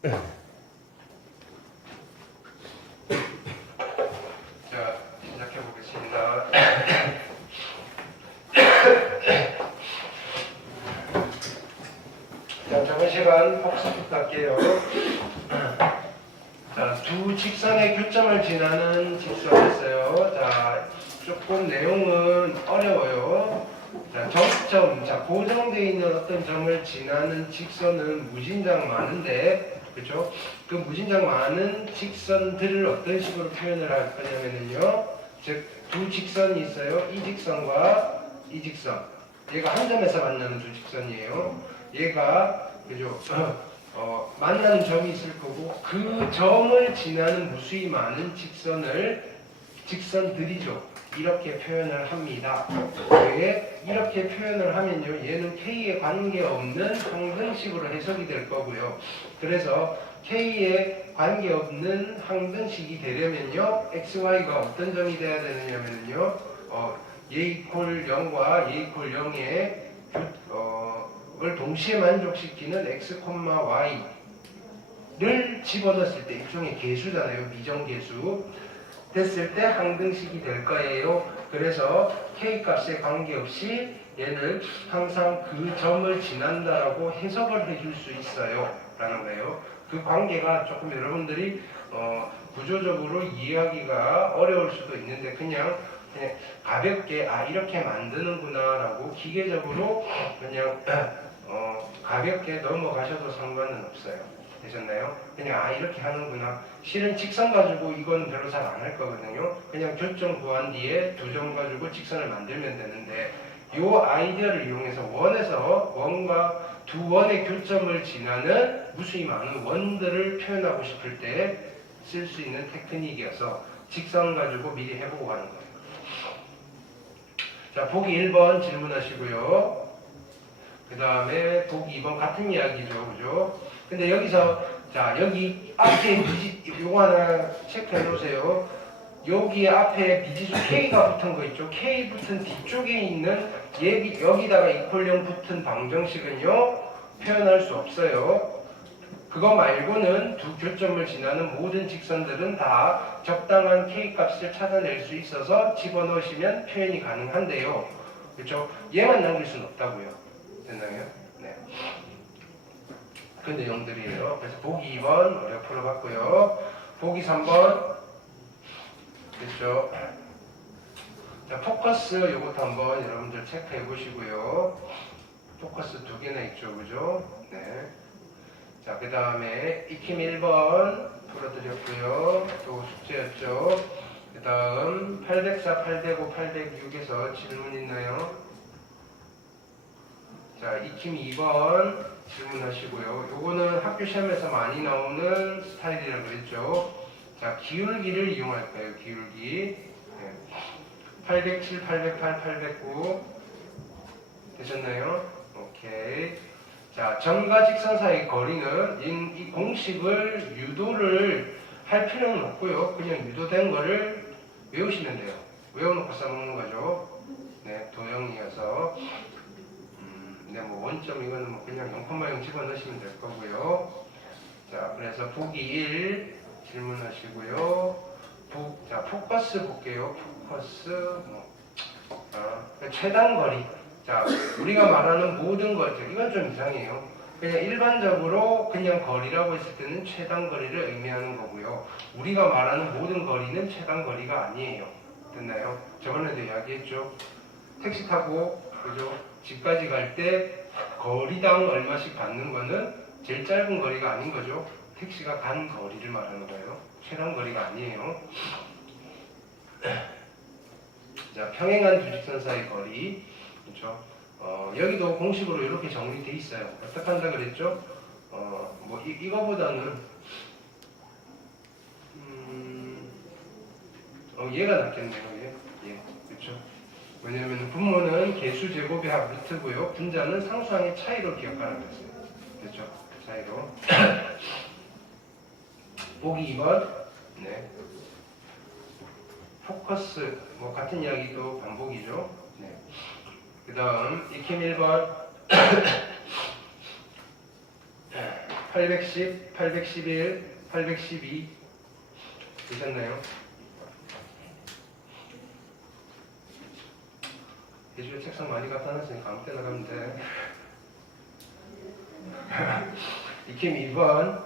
자, 시작해 보겠습니다. 자, 저번 시간 복습부터 할게요. 자, 두 직선의 교점을 지나는 직선이었어요. 자, 조금 내용은 어려워요. 자, 정점, 자, 고정되어 있는 어떤 점을 지나는 직선은 무진장 많은데, 그렇죠? 그 무진장 많은 직선들을 어떤 식으로 표현을 할 거냐면요. 즉, 두 직선이 있어요. 이 직선과 이 직선. 얘가 한 점에서 만나는 두 직선이에요. 얘가, 그죠? 만나는 점이 있을 거고, 그 점을 지나는 무수히 많은 직선들이죠. 이렇게 표현을 합니다. 왜 이렇게 표현을 하면요, 얘는 K에 관계없는 항등식으로 해석이 될 거고요. 그래서 K에 관계없는 항등식이 되려면요, XY가 어떤 점이 돼야 되느냐면요, 얘 이퀄 0과 얘 이퀄 0의 을 동시에 만족시키는 x, y를 집어넣었을 때 일종의 계수잖아요. 미정계수 됐을 때 항등식이 될 거예요. 그래서 k 값에 관계없이 얘는 항상 그 점을 지난다라고 해석을 해줄 수 있어요 라는 거예요. 그 관계가 조금 여러분들이 구조적으로 이해하기가 어려울 수도 있는데 그냥 가볍게 이렇게 만드는구나 라고 기계적으로 그냥 가볍게 넘어가셔도 상관은 없어요. 되셨나요? 그냥 이렇게 하는구나. 실은 직선 가지고 이건 별로 잘 안 할 거거든요. 그냥 교점 구한 뒤에 두 점 가지고 직선을 만들면 되는데 이 아이디어를 이용해서 원과 두 원의 교점을 지나는 무수히 많은 원들을 표현하고 싶을 때 쓸 수 있는 테크닉이어서 직선 가지고 미리 해보고 가는 거예요. 자, 보기 1번 질문하시고요. 그 다음에 보기 2번 같은 이야기죠. 그죠? 근데 여기서, 자, 여기 앞에 요거 하나 체크해 놓으세요. 여기 앞에 미지수 K가 붙은 거 있죠? K 붙은 뒤쪽에 있는 여기다가 이퀄0 붙은 방정식은요, 표현할 수 없어요. 그거 말고는 두 교점을 지나는 모든 직선들은 다 적당한 K 값을 찾아낼 수 있어서 집어넣으시면 표현이 가능한데요. 그렇죠? 얘만 남길 수는 없다고요. 됐나요? 네. 그 내용들이에요. 그래서 보기 2번 어려 풀어봤고요. 보기 3번 됐죠? 자, 포커스 요것도 한번 여러분들 체크해 보시고요. 포커스 두 개나 있죠. 그죠? 네. 자, 그 다음에 익힘 1번 풀어드렸고요. 또 숙제였죠. 그 다음 804, 805, 806에서 질문 있나요? 자, 익힘 2번 질문하시고요. 요거는 학교 시험에서 많이 나오는 스타일이라고 그랬죠. 자, 기울기를 이용할 거예요. 기울기. 네. 807, 808, 809 되셨나요? 오케이. 자, 점과 직선 사이 거리는 이 공식을 유도를 할 필요는 없고요. 그냥 유도된 거를 외우시면 돼요. 외워놓고 써먹는 거죠. 네, 도형이어서. 네, 뭐 원점 이거는 뭐 그냥 0,0 집어넣으시면 될 거고요. 자, 그래서 보기 1 질문하시고요. 자, 포커스 볼게요. 포커스 최단 거리. 자, 우리가 말하는 모든 것들, 이건 좀 이상해요. 그냥 일반적으로 그냥 거리라고 했을 때는 최단 거리를 의미하는 거고요. 우리가 말하는 모든 거리는 최단 거리가 아니에요. 됐나요? 저번에도 이야기했죠. 택시 타고, 그죠? 집까지 갈 때 거리당 얼마씩 받는 거는 제일 짧은 거리가 아닌 거죠. 택시가 간 거리를 말하는 거예요. 최단 거리가 아니에요. 자, 평행한 두 직선 사이 거리. 그렇죠? 여기도 공식으로 이렇게 정리되어 있어요. 어떻게 한다 그랬죠? 뭐 이거보다는 얘가 낫겠네요. 얘. 그렇죠? 왜냐하면 분모는 개수 제곱의 합 루트고요. 분자는 상수항의 차이로 기억하라고 했어요. 그렇죠? 차이로. 보기 2번. 네. 포커스 뭐 같은 이야기도 반복이죠. 네. 그 다음 익힘 1번 804, 810, 811, 812 되셨나요? 예전에 책상 많이 갖다 놨으니까 아무 때나 가면 돼. 익힘 2번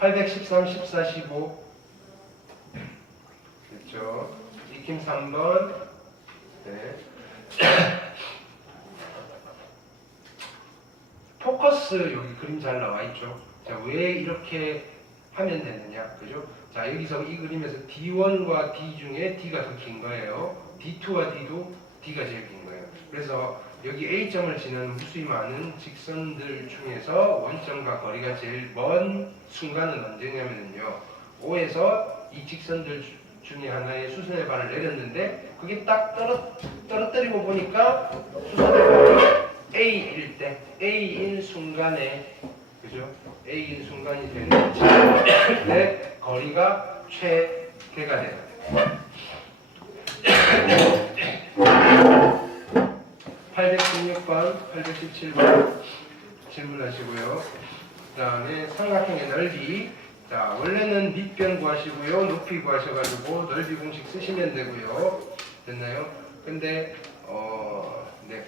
813, 14, 15 됐죠? 익힘 3번 네. 포커스 여기 그림 잘 나와 있죠? 자, 왜 이렇게 하면 되느냐? 그죠? 자, 여기서 이 그림에서 D1과 D 중에 D가 더 긴 거예요. D2와 D도 D가 제일 긴 거예요. 그래서 여기 A점을 지나는 무수히 많은 직선들 중에서 원점과 거리가 제일 먼 순간은 언제냐면요. O에서 이 직선들 중에 하나의 수선의 반을 내렸는데 그게 딱 떨어뜨리고 보니까 수선의 반이 A일 때, A인 순간에 그죠? A인 순간이 되는 때 거리가 최대가 돼요. 816번, 817번 질문하시고요. 그 다음에 삼각형의 넓이. 자, 원래는 밑변 구하시고요. 높이 구하셔가지고 넓이 공식 쓰시면 되고요. 됐나요? 근데 네.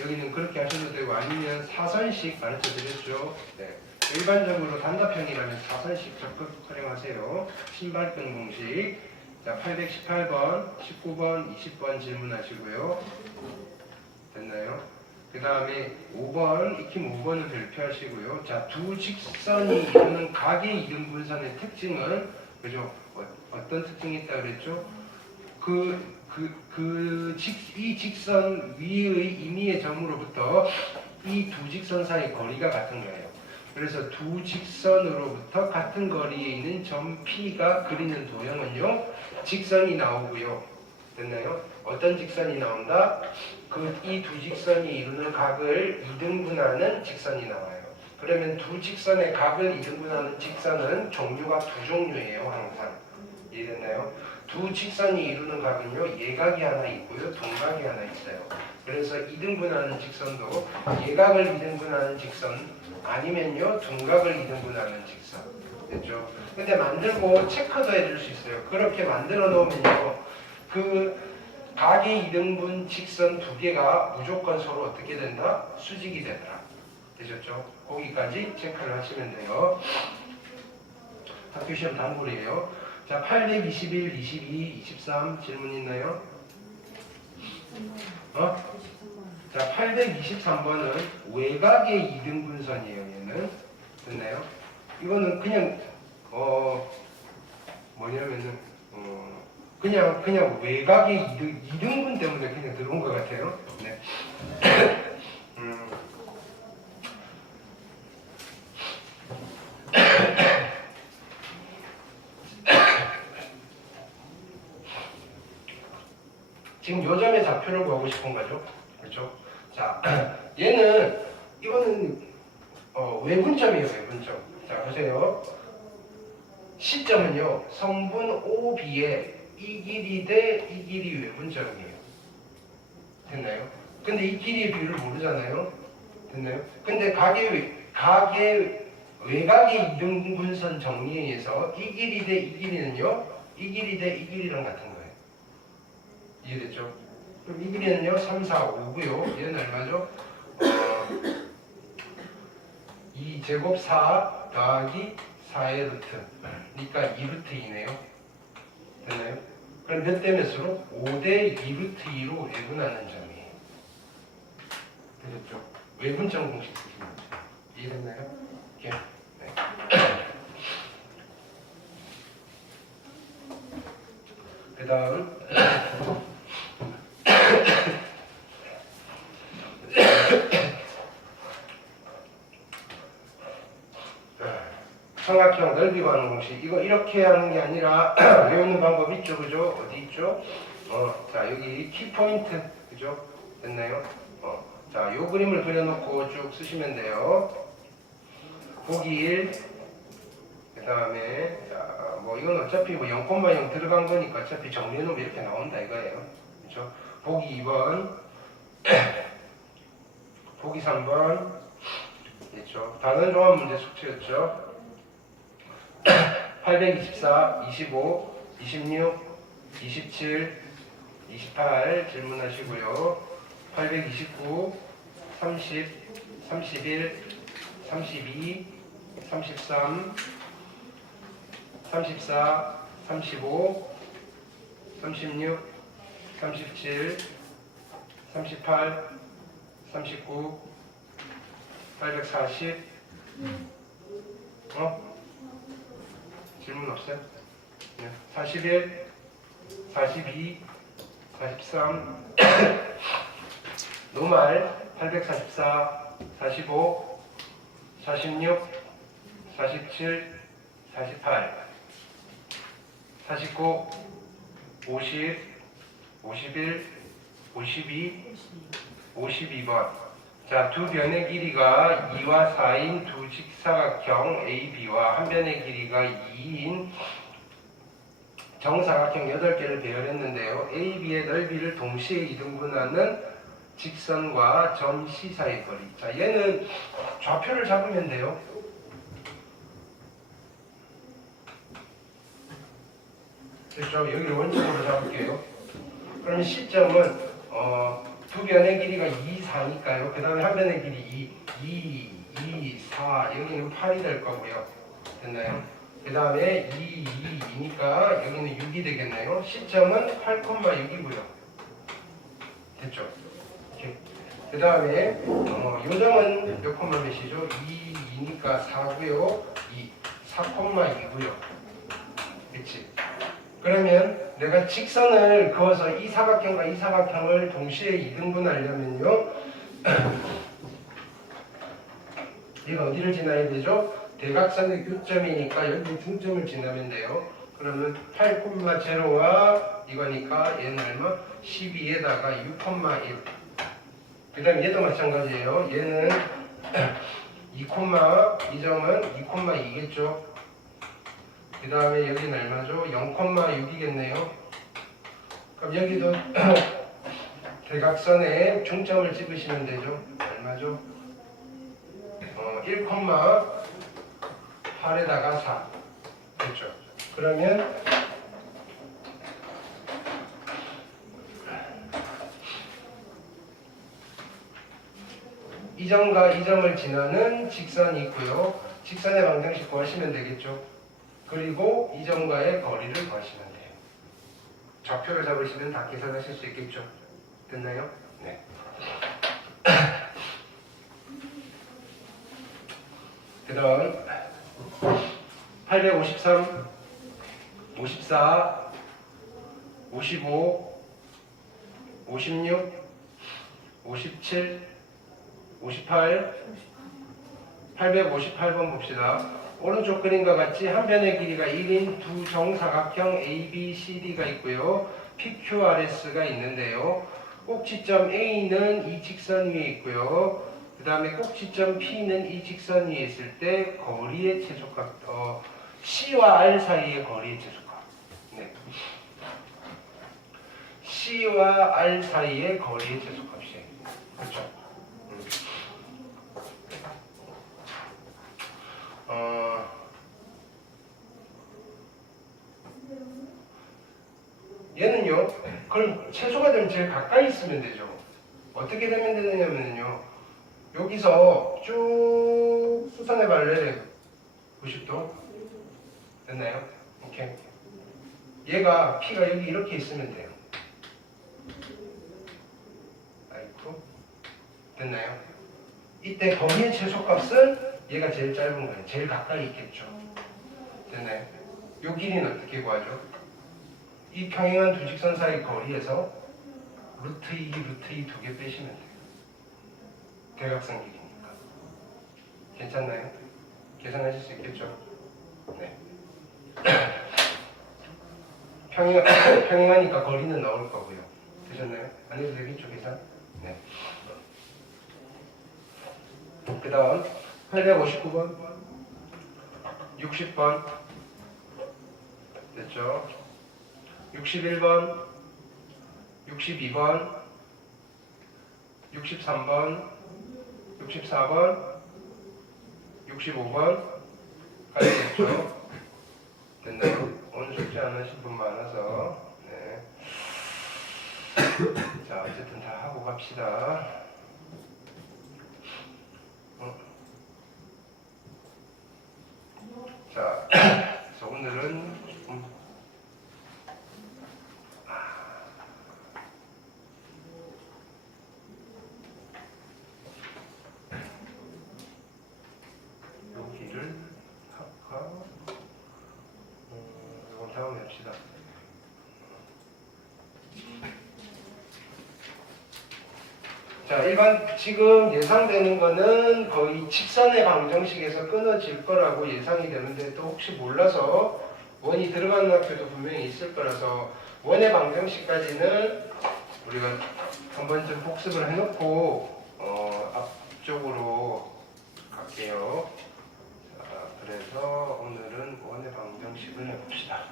여기는 그렇게 하셔도 되고 아니면 사선식 가르쳐 드렸죠. 네. 일반적으로 단답형이라면 사선식 적극 활용하세요. 신발끈 공식. 자, 818번, 19번, 20번 질문하시고요. 됐나요? 그 다음에 5번, 익힘 5번은 별표하시고요. 자, 두 직선이 이루는 각의 이등분선의 특징은 그죠? 어떤 특징이 있다 그랬죠? 이 직선 위의 임의의 점으로부터 이 두 직선 사이 거리가 같은 거예요. 그래서 두 직선으로부터 같은 거리에 있는 점 P가 그리는 도형은요, 직선이 나오고요. 됐나요? 어떤 직선이 나온다? 이 두 직선이 이루는 각을 이등분하는 직선이 나와요. 그러면 두 직선의 각을 이등분하는 직선은 종류가 두 종류예요, 항상. 이해됐나요? 두 직선이 이루는 각은요, 예각이 하나 있고요, 동각이 하나 있어요. 그래서 이등분하는 직선도 예각을 이등분하는 직선, 아니면요, 둔각을 이등분하는 직선. 됐죠? 근데 만들고 체크도 해줄 수 있어요. 그렇게 만들어 놓으면요, 그 각의 이등분 직선 두 개가 무조건 서로 어떻게 된다? 수직이 되더라. 되셨죠? 거기까지 체크를 하시면 돼요. 학교 시험 단골이에요. 자, 821, 22, 23 질문 있나요? 자, 823번은 외곽의 이등분선이에요. 얘는 됐나요? 이거는 그냥 뭐냐면은 그냥 외곽의 이등분 때문에 그냥 들어온 것 같아요. 네. 지금 요 점의 좌표를 구하고 싶은 거죠. 그렇죠? 자, 이거는 외분점이에요, 외분점. 자, 보세요. 시점은요, 성분 OB에 이 길이 대 이 길이 외분점이에요. 됐나요? 근데 이 길이의 비율을 모르잖아요. 됐나요? 근데 각의 외곽의 이등분선 정리에 의해서 이 길이 대 이 길이는요, 이 길이 대 이 길이랑 같은 거예요. 이해됐죠? 그럼 이 길이는요, 3, 4, 5고요. 얘는 얼마죠? 2제곱 4 더하기 4의 루트. 그러니까 2루트2네요. 됐나요? 그럼 몇 대 몇으로? 5대 2루트2로 외분하는 점이에요. 되셨죠? 외분점 공식 쓰시면 돼요. 이해됐나요? 예. 네. 그 다음 삼각형 넓이 구하는 공식. 이거 이렇게 하는 게 아니라 외우는 방법 있죠, 그죠? 어디 있죠? 자, 여기 키포인트, 그죠? 됐나요? 자, 요 그림을 그려놓고 쭉 쓰시면 돼요. 보기 1, 그 다음에, 자, 뭐 이건 어차피 뭐 0,0 들어간 거니까 어차피 정리해놓으면 이렇게 나온다 이거예요. 그죠? 보기 2번, 보기 3번, 됐죠. 단원 종합 문제 숙제였죠. 824, 25, 26, 27, 28 질문하시고요. 829, 30, 31, 32, 33, 34, 35, 36, 37, 38, 39, 840. 질문 없어요? 41, 42, 43, 노말 844, 45, 46, 47, 48, 49, 50, 51, 52, 52번. 자, 두 변의 길이가 2와 4인 두 직사각형 AB와 한 변의 길이가 2인 정사각형 8개를 배열했는데요. AB의 넓이를 동시에 이등분하는 직선과 점 C 사이 거리. 자, 얘는 좌표를 잡으면 돼요. 그렇죠? 여기를 원점으로 잡을게요. 그러면 C점은 두 변의 길이가 2, 4니까요. 그 다음에 한 변의 길이 2, 4, 여기는 8이 될 거고요. 됐나요? 그 다음에 2, 2니까 여기는 6이 되겠네요. C점은 8,6이고요. 됐죠? 그 다음에 요점은 몇 콤마 몇이죠? 2, 2니까 4고요. 2, 4,2고요. 그치? 그러면 내가 직선을 그어서 이 사각형과 이 사각형을 동시에 이등분하려면요. 얘가 어디를 지나야 되죠? 대각선의 교점이니까 여기 중점을 지나면 돼요. 그러면 8,0와 이거니까 얘는 얼마? 12에다가 6,1. 그 다음에 얘도 마찬가지예요. 얘는 2, 이 점은 2,2겠죠. 그 다음에 여기는 얼마죠? 0,6이겠네요. 그럼 여기도 대각선에 중점을 찍으시면 되죠. 얼마죠? 1,8에다가 4. 그렇죠. 그러면 이 점과 이 점을 지나는 직선이 있고요. 직선의 방정식 구하시면 되겠죠. 그리고 이 점과의 거리를 구하시면 돼요. 좌표를 잡으시면 다 계산하실 수 있겠죠. 됐나요? 네. 그 다음 853, 54, 55, 56, 57, 58, 858번 봅시다. 오른쪽 그림과 같이 한 변의 길이가 1인 두 정사각형 ABCD가 있고요. PQRS가 있는데요. 꼭지점 A는 이 직선 위에 있고요. 그 다음에 꼭지점 P는 이 직선 위에 있을 때 거리의 최소값, C와 R 사이의 거리의 최소값. 네. C와 R 사이의 거리의 최소값이에요. 그렇죠? 얘는요, 그럼 최소가 되면 제일 가까이 있으면 되죠. 어떻게 되면 되느냐면요, 여기서 쭉 수선해 발레 90도 됐나요? 오케이. 얘가 P가 여기 이렇게 있으면 돼요. 아이쿠 됐나요? 이때 거리의 최소값은 얘가 제일 짧은 거예요. 제일 가까이 있겠죠. 됐나요? 요 길이는 어떻게 구하죠? 이 평행한 두 직선 사이 거리에서 루트 2, 루트 2 두 개 빼시면 돼요. 대각선 길이니까. 괜찮나요? 계산하실 수 있겠죠? 네. 평행하니까 거리는 나올 거고요. 되셨나요? 안 해도 되겠죠, 계산? 네. 그 다음 859번 60번 됐죠? 61번 62번 63번 64번 65번까지 됐죠? 됐나요? 오늘 숙제 안 하신 분 많아서. 네. 자, 어쨌든 다 하고 갑시다. 자, 그래서 오늘은 여기를 하고 이건 다음에 합시다. 자, 일반 지금 예상되는 거는 거의 직선의 방정식에서 끊어질 거라고 예상이 되는데 또 혹시 몰라서 원이 들어가는 학교도 분명히 있을 거라서 원의 방정식까지는 우리가 한번 좀 복습을 해놓고 앞쪽으로 갈게요. 자, 그래서 오늘은 원의 방정식을 해봅시다.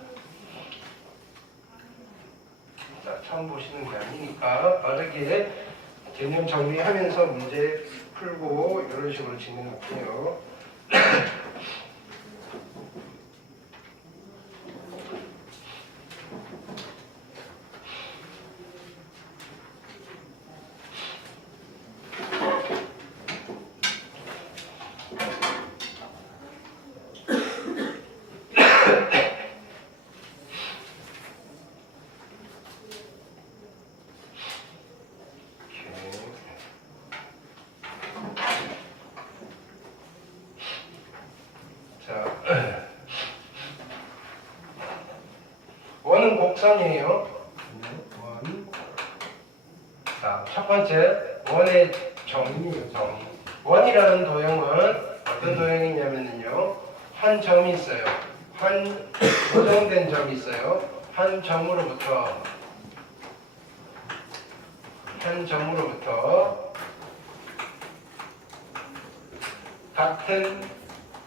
자, 처음 보시는 게 아니니까 빠르게 개념 정리하면서 문제 풀고 이런 식으로 진행할게요. 원은 곡선이에요. 원. 자, 첫 번째 원의 정의예요. 정의. 원이라는 도형은 어떤 도형이냐면요, 한 점이 있어요. 한 고정된 점이 있어요. 한 점으로부터 같은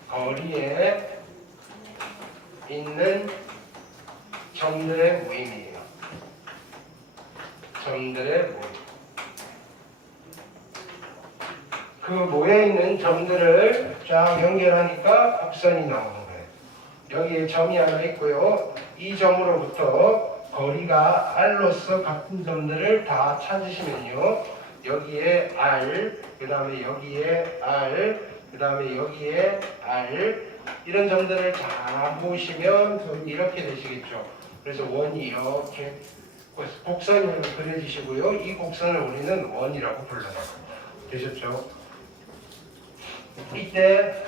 거리에 있는 점들의 모임이에요. 점들의 모임. 그 모여있는 점들을 쫙 연결하니까 곡선이 나오는 거예요. 여기에 점이 하나 있고요. 이 점으로부터 거리가 R로서 같은 점들을 다 찾으시면요, 여기에 R, 그 다음에 여기에 R, 그 다음에 여기에 R, 이런 점들을 다 모으시면 이렇게 되시겠죠. 그래서 원이 이렇게 곡선으로 그려지시고요. 이 곡선을 우리는 원이라고 불러요. 되셨죠? 이때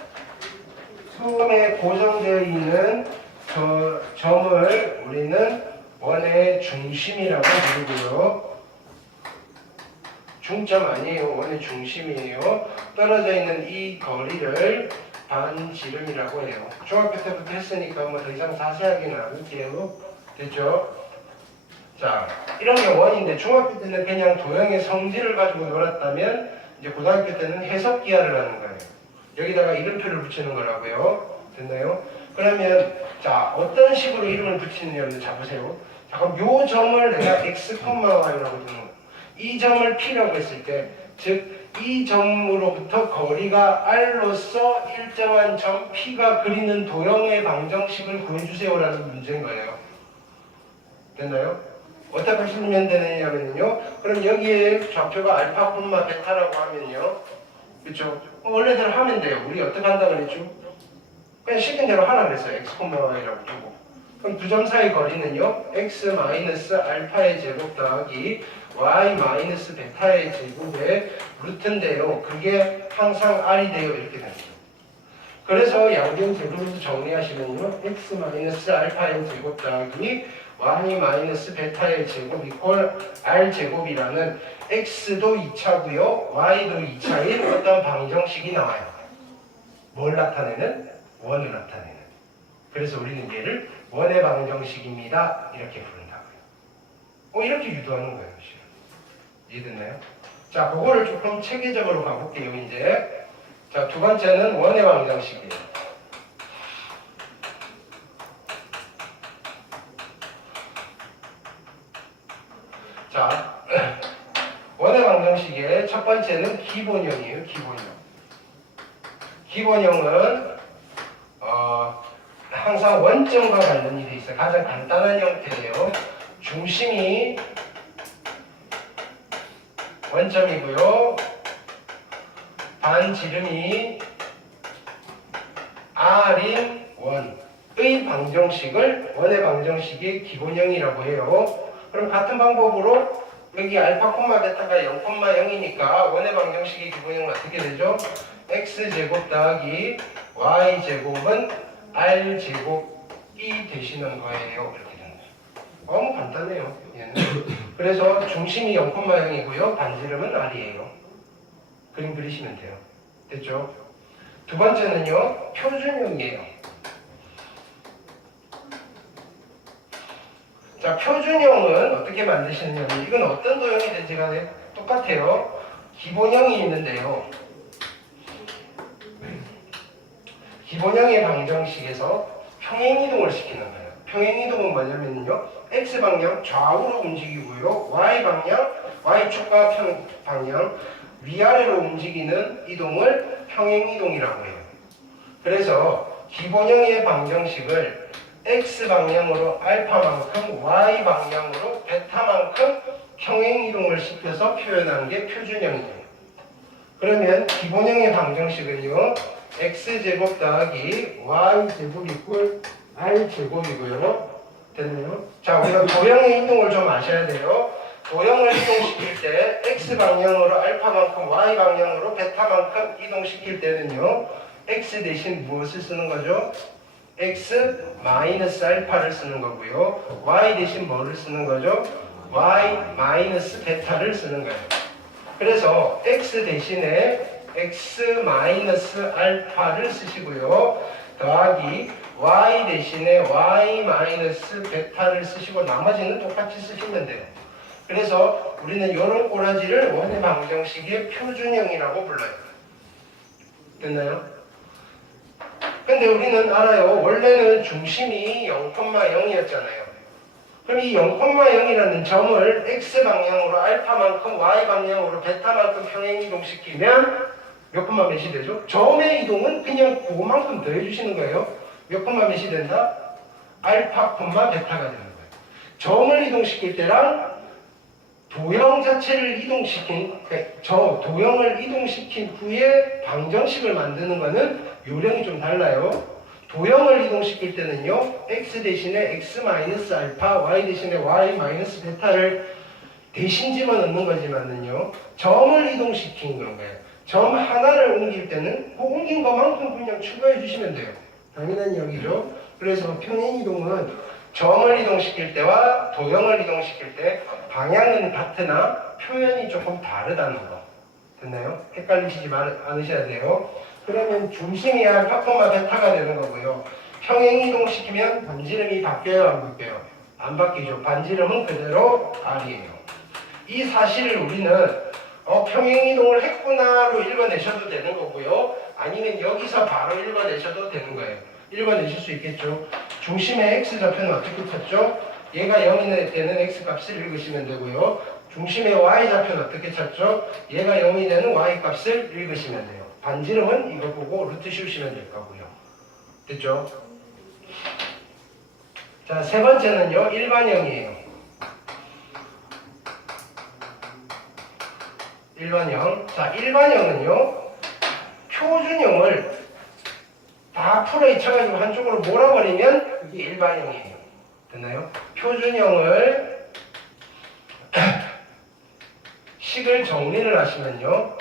처음에 고정되어 있는 저 점을 우리는 원의 중심이라고 부르고요. 중점 아니에요. 원의 중심이에요. 떨어져 있는 이 거리를 반지름이라고 해요. 중학교 때부터 했으니까 뭐 더 이상 자세하게는 안 할게요. 됐죠? 자, 이런 게 원인데 중학교 때는 그냥 도형의 성질을 가지고 놀았다면 이제 고등학교 때는 해석기하를 하는 거예요. 여기다가 이름표를 붙이는 거라고요. 됐나요? 그러면 자, 어떤 식으로 이름을 붙이느냐면, 자 보세요. 자, 그럼 요 점을 내가 x, y라고 주는 거예요. 이 점을 p라고 했을 때, 즉 이 점으로부터 거리가 r로서 일정한 점 p가 그리는 도형의 방정식을 구해주세요라는 문제인 거예요. 됐나요? 어떻게 하시면 되느냐면요, 그럼 여기에 좌표가 알파, 베타라고 하면요, 그렇죠? 원래대로 하면 돼요. 우리 어떻게 한다 그랬죠? 그냥 시킨 대로 하라 그랬어요. x, y라고 두고. 그럼 두 점 사이 거리는요, x 마이너스 알파의 제곱 더하기 y 마이너스 베타의 제곱의 루트인데요. 그게 항상 r이 돼요. 이렇게 됩니다. 그래서 양변 제곱으로 정리하시면요, x 마이너스 알파의 제곱 더하기 y 마이너스 베타의 제곱 이퀄 r 제곱이라는 x도 2차고요, y도 2차인 어떤 방정식이 나와요. 뭘 나타내는? 원을 나타내는. 그래서 우리는 얘를 원의 방정식입니다, 이렇게 부른다고요. 이렇게 유도하는 거예요. 이해됐나요? 자, 그거를 조금 체계적으로 가볼게요. 이제 자, 두 번째는 원의 방정식이에요. 자, 원의 방정식의 첫 번째는 기본형이에요. 기본형. 기본형은 항상 원점과 관련이 돼 있어요. 가장 간단한 형태예요. 중심이 원점이고요. 반지름이 r인 원의 방정식을 원의 방정식이 기본형이라고 해요. 그럼 같은 방법으로 여기 알파 콤마 베타가 0,0이니까 원의 방정식의 기본형은 어떻게 되죠? x제곱 더하기 y제곱은 r제곱이 되시는 거예요. 이렇게 되는 거예요. 너무 간단해요. 얘는. 그래서 중심이 0,0이고요. 반지름은 r이에요. 그림 그리시면 돼요. 됐죠? 두 번째는요. 표준형이에요. 자, 표준형은 어떻게 만드시느냐면 이건 어떤 도형이든지 간에 똑같아요. 기본형이 있는데요. 기본형의 방정식에서 평행이동을 시키는 거예요. 평행이동은 뭐냐면요. x방향 좌우로 움직이고요. y방향, y축과 방향 위아래로 움직이는 이동을 평행이동이라고 해요. 그래서 기본형의 방정식을 x방향으로 알파만큼 y방향으로 베타만큼 평행이동을 시켜서 표현한 게 표준형이에요. 그러면 기본형의 방정식은요. x제곱 더하기 y제곱 이꼴 r제곱이고요. 됐나요? 자, 우리가 도형의 이동을 좀 아셔야 돼요. 도형을 이동시킬 때 x방향으로 알파만큼 y방향으로 베타만큼 이동시킬 때는요. x 대신 무엇을 쓰는 거죠? x 마이너스 알파를 쓰는 거고요. y 대신 뭐를 쓰는 거죠? y 마이너스 베타를 쓰는 거예요. 그래서 x 대신에 x 마이너스 알파를 쓰시고요. 더하기 y 대신에 y 마이너스 베타를 쓰시고 나머지는 똑같이 쓰시면 돼요. 그래서 우리는 이런 꼬라지를 원의 방정식의 표준형이라고 불러요. 됐나요? 근데 우리는 알아요. 원래는 중심이 0,0이었잖아요. 그럼 이 0,0이라는 점을 x방향으로 알파만큼 y방향으로 베타만큼 평행이동시키면 몇 콤마 몇이 되죠? 점의 이동은 그냥 그만큼 더해주시는 거예요. 몇 콤마 몇이 된다? 알파 콤마 베타가 되는 거예요. 점을 이동시킬 때랑 도형 자체를 이동시킨, 저 도형을 이동시킨 후에 방정식을 만드는 거는 요령이 좀 달라요. 도형을 이동시킬 때는요, x 대신에 x 마이너스 알파, y 대신에 y 마이너스 베타를 대신 집어넣는 거지만은요, 점을 이동시킨 거예요. 점 하나를 옮길 때는 그 옮긴 것만큼 그냥 추가해 주시면 돼요. 당연한 얘기죠. 그래서 평행이동은 점을 이동시킬 때와 도형을 이동시킬 때 방향은 같으나 표현이 조금 다르다는 거. 됐나요? 헷갈리시지 않으셔야 돼요. 그러면 중심이 알파 콤마 베타가 되는 거고요. 평행이동시키면 반지름이 바뀌어요, 안 바뀌어요? 안 바뀌죠. 반지름은 그대로 r이에요. 이 사실을 우리는 평행이동을 했구나로 읽어내셔도 되는 거고요. 아니면 여기서 바로 읽어내셔도 되는 거예요. 읽어내실 수 있겠죠. 중심의 x좌표는 어떻게 찾죠? 얘가 0이 되는 x값을 읽으시면 되고요. 중심의 y좌표는 어떻게 찾죠? 얘가 0이 되는 y값을 읽으시면 돼요. 반지름은 이거 보고 루트 씌우시면 될 거고요. 됐죠? 자, 세 번째는요. 일반형이에요. 일반형. 자, 일반형은요. 표준형을 다 풀어이 쳐가지고 한쪽으로 몰아버리면 그게 일반형이에요. 됐나요? 표준형을 식을 정리를 하시면요.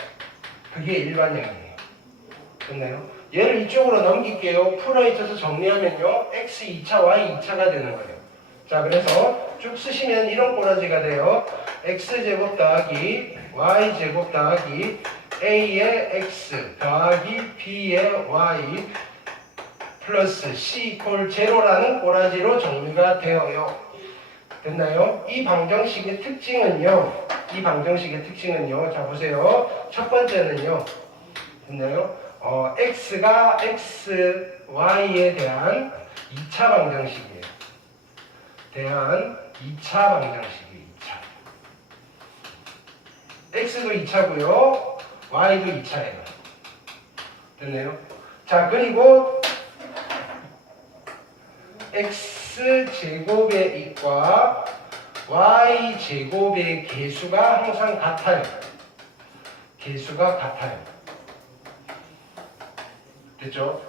그게 일반형이에요. 됐나요? 얘를 이쪽으로 넘길게요. 풀어이 쳐서 정리하면요. x 2차, y 2차가 되는 거예요. 자, 그래서 쭉 쓰시면 이런 꼬라지가 돼요. x제곱 더하기 y제곱 더하기 a의 x 더하기 b의 y 플러스 c 이퀄 제로라는 꼬라지로 정리가 되어요. 됐나요? 이 방정식의 특징은요. 자, 보세요. 첫 번째는요. 됐나요? x가 x, y에 대한 2차 방정식이에요. 2차 방정식이에요. 2차. x도 2차고요. y도 2차예요. 됐나요? 자, 그리고 x제곱의 이과 y제곱의 개수가 항상 같아요. 개수가 같아요. 됐죠?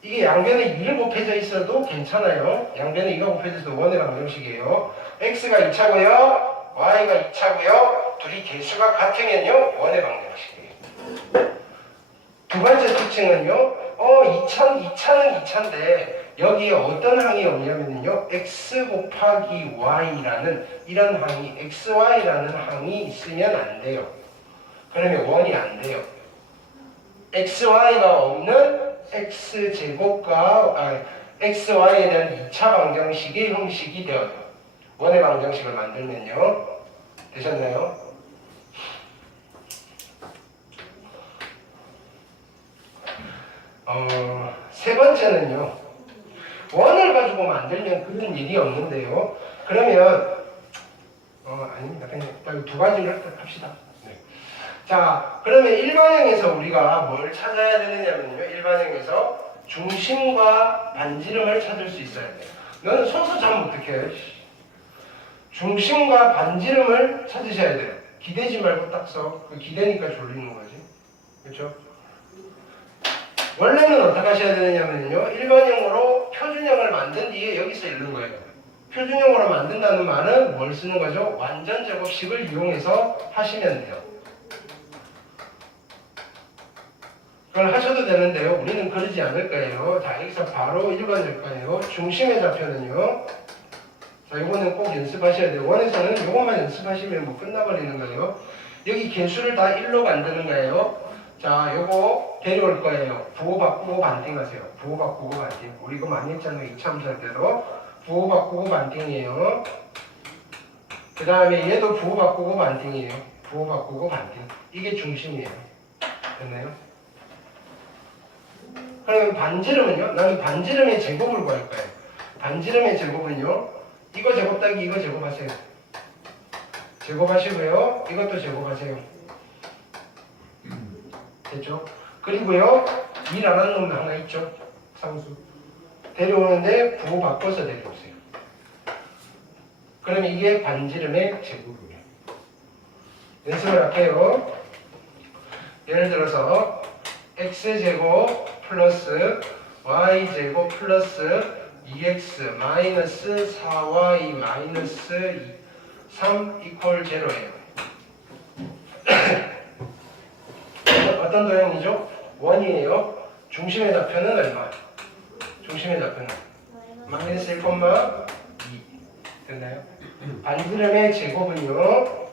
이게 양변에 2를 곱해져 있어도 괜찮아요. 양변에 2가 곱해져 있어도 원의 방정식이에요. x가 2차고요. y가 2차고요. 둘이 개수가 같으면요. 원의 방정식이에요. 두 번째 특징은요. 2차는 2차인데 여기에 어떤 항이 오냐면요. x 곱하기 y라는 이런 항이 xy라는 항이 있으면 안 돼요. 그러면 원이 안 돼요. xy가 없는 x제곱과 xy에 대한 2차 방정식의 형식이 되어요. 원의 방정식을 만들면요. 되셨나요? 세 번째는요. 원을 가지고 만들면 그런 일이 없는데요. 그러면 아닙니다. 그냥 두 가지를 합시다. 네. 자, 그러면 일반형에서 우리가 뭘 찾아야 되느냐면요. 일반형에서 중심과 반지름을 찾을 수 있어야 돼요. 너는 서서 잘 못해. 중심과 반지름을 찾으셔야 돼요. 기대지 말고 딱 써. 그 기대니까 졸리는 거지. 그렇죠? 원래는 어떻게 하셔야 되느냐면요. 일반형으로 표준형을 만든 뒤에 여기서 읽는 거예요. 표준형으로 만든다는 말은 뭘 쓰는 거죠? 완전 제곱식을 이용해서 하시면 돼요. 그걸 하셔도 되는데요. 우리는 그러지 않을 거예요. 자, 여기서 바로 읽어낼 거예요. 중심의 좌표는요. 자, 이거는 꼭 연습하셔야 돼요. 원에서는 이것만 연습하시면 뭐 끝나버리는 거예요. 여기 개수를 다 1로 만드는 거예요. 자, 요거 데려올 거예요. 부호 바꾸고 반띵하세요. 부호 바꾸고 반띵. 우리 이거 많이 했잖아요. 2차 함수할 때도. 부호 바꾸고 반띵이에요. 그 다음에 얘도 부호 바꾸고 반띵이에요. 부호 바꾸고 반띵. 이게 중심이에요. 됐나요? 그러면 반지름은요? 나는 반지름의 제곱을 구할 거예요. 반지름의 제곱은요? 이거 제곱 따기 이거 제곱하세요. 제곱하시고요. 이것도 제곱하세요. 됐죠? 그리고요. 일 안 하는 놈 하나 있죠? 상수. 데려오는데 부호 바꿔서 데려오세요. 그러면 이게 반지름의 제곱이에요. 연습을 할게요. 예를 들어서 x제곱 플러스 y제곱 플러스 2x 마이너스 4y 마이너스 3 이퀄 0예요. 어떤 도형이죠? 원이에요. 중심의 좌표는 얼마? 중심의 좌표는 마이너스 1,2 됐나요? 반지름의 제곱은요.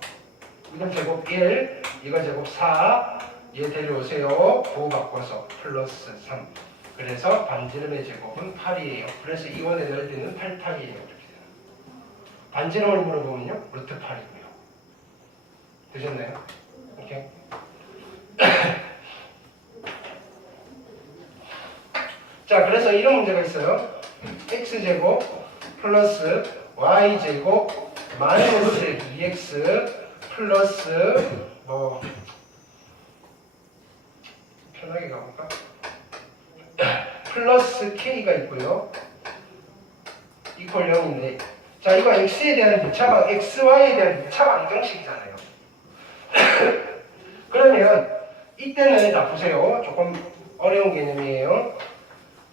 이건 제곱 1, 이건 제곱 4, 얘 데려오세요. 부호 바꿔서 플러스 3. 그래서 반지름의 제곱은 8이에요. 그래서 이 원에 넣을 때는 8타기예요. 반지름을 물어보면요. 루트 8이고요. 되셨나요? 오케이. 자, 그래서 이런 문제가 있어요. x제곱 플러스 y제곱 마이너스 2x 플러스 뭐 편하게 가볼까? 플러스 k가 있고요. 이퀄 0인데 자, 이거 x에 대한 2차 xy에 대한 2차 방정식이잖아요. 그러면 이때는 자 보세요. 조금 어려운 개념이에요.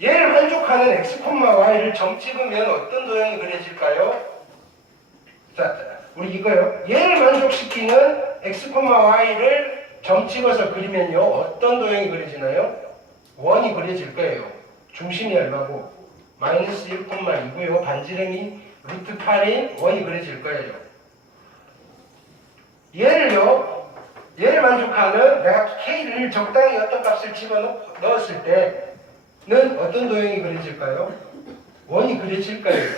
얘를 만족하는 x, y를 점 찍으면 어떤 도형이 그려질까요? 자, 우리 이거요. 얘를 만족시키는 x, y를 점 찍어서 그리면요. 어떤 도형이 그려지나요? 원이 그려질 거예요. 중심이 얼마고? 마이너스 1,2고요. 반지름이 루트 8인 원이 그려질 거예요. 얘를 만족하는 내가 k를 적당히 어떤 값을 집어넣었을 때는 어떤 도형이 그려질까요? 원이 그려질 거예요.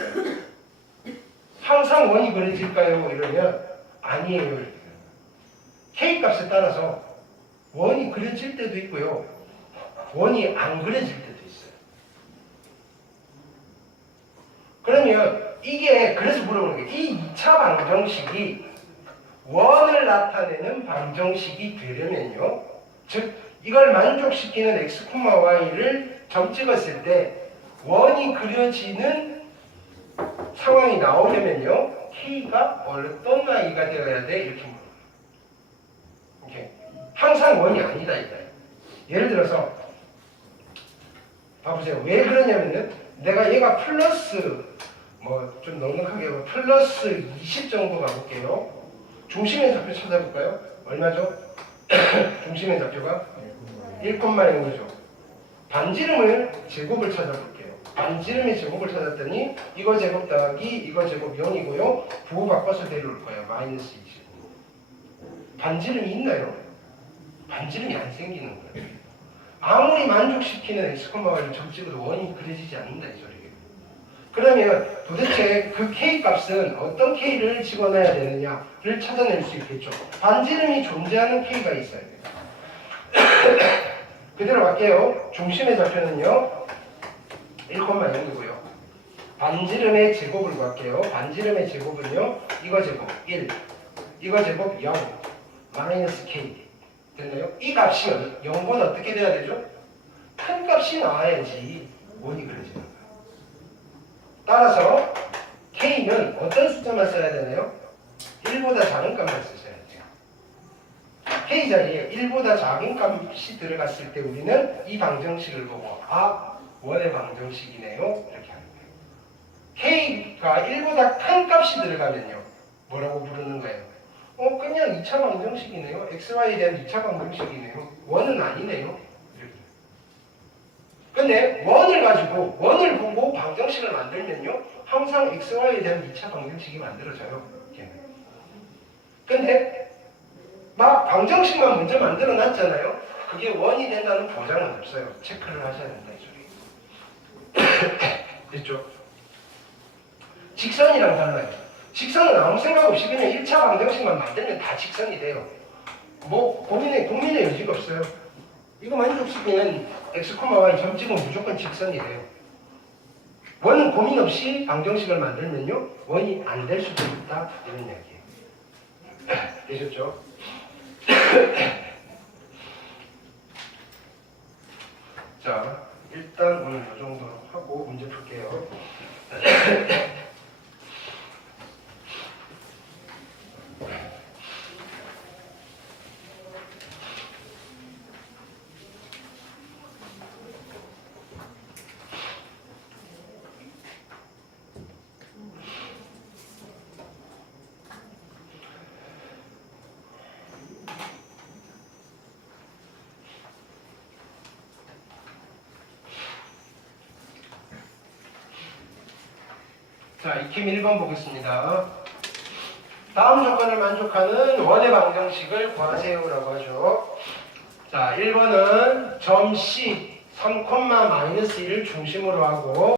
항상 원이 그려질까요? 이러면 아니에요. k 값에 따라서 원이 그려질 때도 있고요. 원이 안 그려질 때도 있어요. 그러면 이게 그래서 물어보는 게 이 2차 방정식이 원을 나타내는 방정식이 되려면요. 즉 이걸 만족시키는 x, y를 점 찍었을 때 원이 그려지는 상황이 나오려면요. k가 어떤 i가 되어야 돼? 이렇게 물어요. 오케이. 항상 원이 아니다 이거예요. 예를 들어서 봐보세요. 왜 그러냐면은 내가 얘가 플러스 뭐 좀 넉넉하게 플러스 20 정도 가볼게요. 중심의 좌표 찾아볼까요? 얼마죠? 중심의 좌표가 1,0이죠. 반지름을 제곱을 찾아볼게요. 반지름의 제곱을 찾았더니 이거 제곱 더하기 이거 제곱 0이고요. 부호 바꿔서 내려올 거예요. 마이너스 20. 반지름이 있나요? 반지름이 안 생기는 거예요. 아무리 만족시키는 x, y를 점 찍어도 원이 그려지지 않는다 이 소리예요. 그러면 도대체 그 k 값은 어떤 k를 집어넣어야 되느냐를 찾아낼 수 있겠죠. 반지름이 존재하는 k가 있어야 돼요. 그대로 갈게요. 중심의 좌표는요 1,0이고요. 반지름의 제곱을 구할게요. 반지름의 제곱은요 이거 제곱 1, 이거 제곱 0, 마이너스 k 됐나요? 이 값이 0보다 어떻게 돼야 되죠? 큰 값이 나와야지 원이 그려지는 거예요. 따라서 k는 어떤 숫자만 써야 되나요? 1보다 작은 값만 쓰셔야 돼요. k 자리에 1보다 작은 값이 들어갔을 때 우리는 이 방정식을 보고 아, 원의 방정식이네요. 이렇게 하는 거예요. k가 1보다 큰 값이 들어가면요. 뭐라고 부르는 거예요? 그냥 2차 방정식이네요. xy에 대한 2차 방정식이네요. 원은 아니네요. 이렇게. 근데 원을 보고 방정식을 만들면요. 항상 xy에 대한 2차 방정식이 만들어져요. 근데 막 방정식만 먼저 만들어 놨잖아요. 그게 원이 된다는 보장은 없어요. 체크를 하셔야 된다 이 소리. 됐죠? 직선이랑 달라요. 직선은 아무 생각 없이 그냥 1차 방정식만 만들면 다 직선이 돼요. 뭐 고민의 여지가 없어요. 이거 만족시키는 x, y 점 찍으면 무조건 직선이 돼요. 원은 고민 없이 방정식을 만들면요. 원이 안 될 수도 있다. 이런 이야기예요. 되셨죠? 자, 일단 오늘 이 정도로 하고 문제 풀게요. 자, 익힘 1번 보겠습니다. 다음 조건을 만족하는 원의 방정식을 구하세요라고 하죠. 자, 1번은 점 C 3,-1을 중심으로 하고